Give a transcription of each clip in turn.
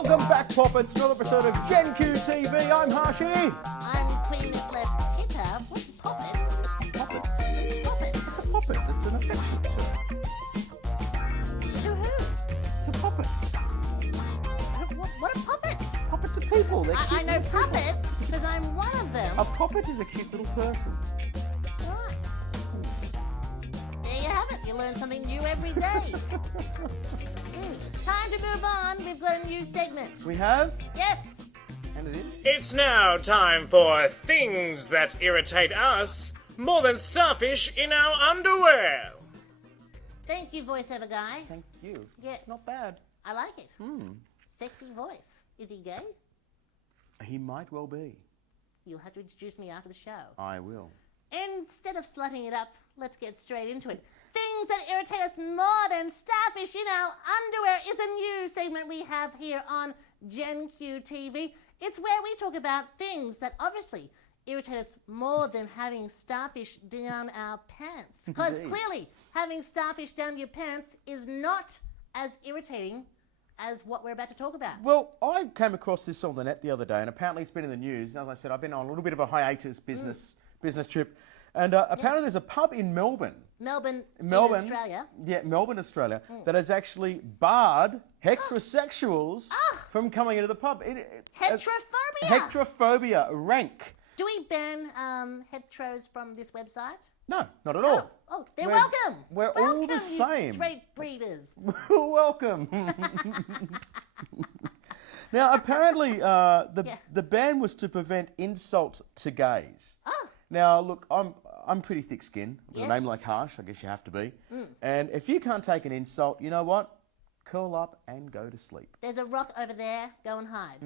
Welcome back, Poppets, to another episode of Gen Q TV. I'm Harshy. I'm Queen of Left Titter. What's poppets? Poppets? Poppets. It's a poppet. It's an affection term. To who? To poppets. What are poppets? Poppets are people. They're cute I know little people. puppets because I'm one of them. A poppet is a cute little person. Right. There you have it. You learn something new every day. Time to move on. We've got a new segment. We have, Yes. and it is. It's now time for Things That Irritate Us more than starfish in our underwear. Thank you, voiceover guy. Thank you. Yes. Not bad. I like it. Sexy voice. Is he gay? He might well be. You'll have to introduce me after the show. I will. Instead of slutting it up, let's get straight into it. Things that irritate us more than starfish in our underwear is a new segment we have here on Gen Q TV. It's where we talk about things that obviously irritate us more than having starfish down our pants. Because Indeed. clearly, having starfish down your pants is not as irritating as what we're about to talk about. Well, I came across this on the net the other day, and apparently it's been in the news. As I said, I've been on a little bit of a hiatus business trip, and apparently there's a pub in Melbourne. Melbourne, in Australia. Yeah, Melbourne, Australia, that has actually barred heterosexuals from coming into the pub. Heterophobia! Heterophobia rank. Do we ban heteros from this website? No, not at all. Oh, they're We're- welcome. we're all Welcome, the you same. straight breeders. Welcome. Now, apparently, the ban was to prevent insult to gays. Oh, Now, look, I'm pretty thick-skinned. With a Yes. name like Harsh, I guess you have to be. And if you can't take an insult, you know what? Curl up and go to sleep. there's a rock over there. Go and hide.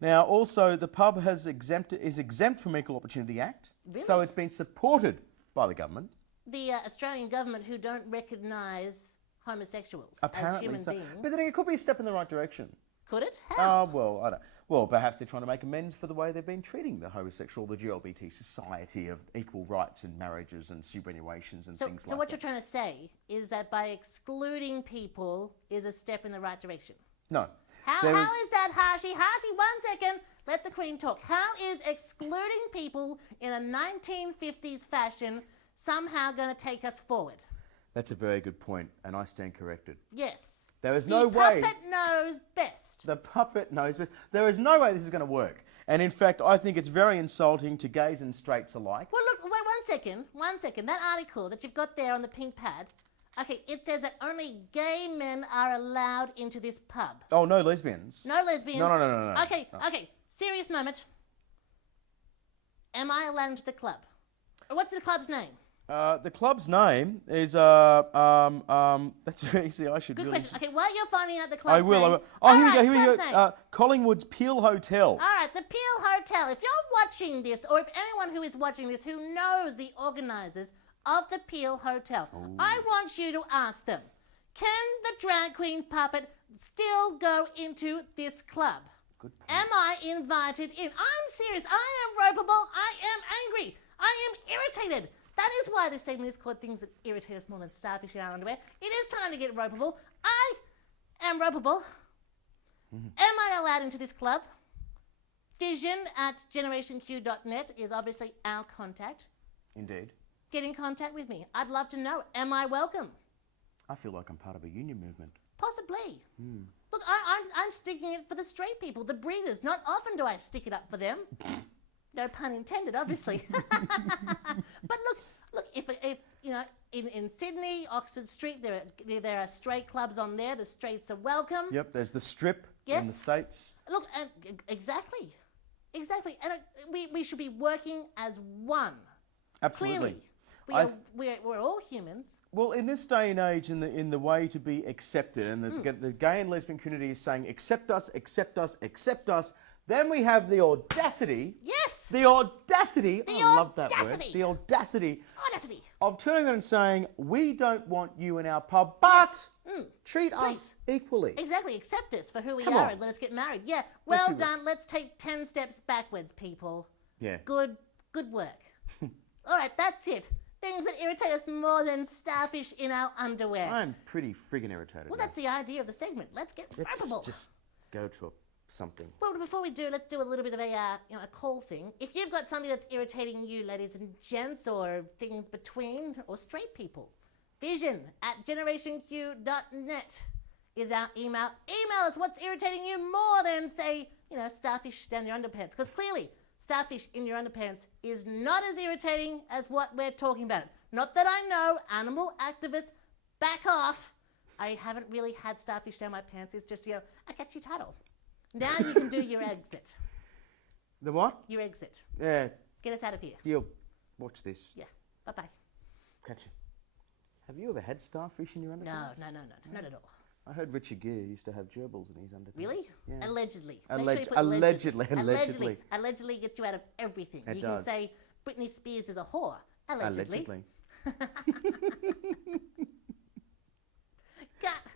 Now, also, the pub is exempt from Equal Opportunity Act, so Really? it's been supported by the government. The Australian government who don't recognise homosexuals Apparently, as human so. beings. But then it could be a step in the right direction. Could it? How? Well, I don't. Well, perhaps they're trying to make amends for the way they've been treating the homosexual, the GLBT society of equal rights and marriages and superannuations and things So like what that. you're trying to say is that by excluding people is a step in the right direction. No. How There is- is that, Harshy? Harshy, 1 second. Let the Queen talk. How is excluding people in a 1950s fashion somehow going to take us forward? That's a very good point, and I stand corrected. Yes. There is The no way. puppet knows best. The puppet knows, but there is no way this is going to work. And in fact, I think it's very insulting to gays and straights alike. Well, look, wait 1 second. 1 second. That article that you've got there on the pink pad, okay, it says that only gay men are allowed into this pub. Oh, no lesbians. No lesbians. No. Okay, okay. Serious moment. Am I allowed into the club? What's the club's name? The club's name is that's very easy. I should Good really. question. Okay, while you're finding out the club's I will. name. I will. Oh, here we go. Alright, Here we club's go. name. Collingwood's Peel Hotel. All right, the Peel Hotel. If you're watching this, or if anyone who is watching this who knows the organisers of the Peel Hotel, I want you to ask them, can the drag queen puppet still go into this club? Good point. Am I invited in? I'm serious. I am ropeable. I am angry. I am irritated. That is why this segment is called Things That Irritate Us More Than Starfish in Our Underwear. It is time to get ropeable. I am ropeable. Am I allowed into this club? vision@generationq.net is obviously our contact. Indeed. Get in contact with me. I'd love to know. Am I welcome? I feel like I'm part of a union movement. Possibly. Look, I'm sticking it for the straight people, the breeders. Not often do I stick it up for them. No pun intended, obviously. But look, if you know, in Sydney, Oxford Street, there are straight clubs on there. The straights are welcome. Yep. There's the Strip in Yes. the States. Look, and exactly, and we should be working as one. Absolutely. Clearly, we're all humans. Well, in this day and age, in the way to be accepted, and the gay and lesbian community is saying, accept us, accept us, accept us. Then we have the audacity. Yes. The audacity. The I love that word. audacity. The audacity Audacity. of turning around and saying, we don't want you in our pub, but treat us equally. Exactly. Accept us for who we Come are on. and let us get married. Yeah. Let's Well be real. done. Let's take 10 steps backwards, people. Yeah. Good work. All right, that's it. Things that irritate us more than starfish in our underwear. I'm pretty friggin' irritated. Well, now. that's the idea of the segment. Let's get Let's ropeable. just go to something. Well, before we do, let's do a little bit of a call thing. If you've got something that's irritating you, ladies and gents, or things between, or straight people, vision@generationq.net is our email. Email us what's irritating you more than, say, starfish down your underpants. Because clearly, starfish in your underpants is not as irritating as what we're talking about. Not that I know, animal activists, back off. I haven't really had starfish down my pants. It's just, a catchy title. Now you can do your exit. The what? Your exit. Yeah. Get us out of here. Deal. Watch this. Yeah. Bye-bye. Catch you. Have you ever had starfish in your underpants? No, not at all. I heard Richard Gere used to have gerbils in his underpants. Really? Yeah. Allegedly. Allegedly. Allegedly gets you out of everything. It you does. can say Britney Spears is a whore. Allegedly. Allegedly. Cut.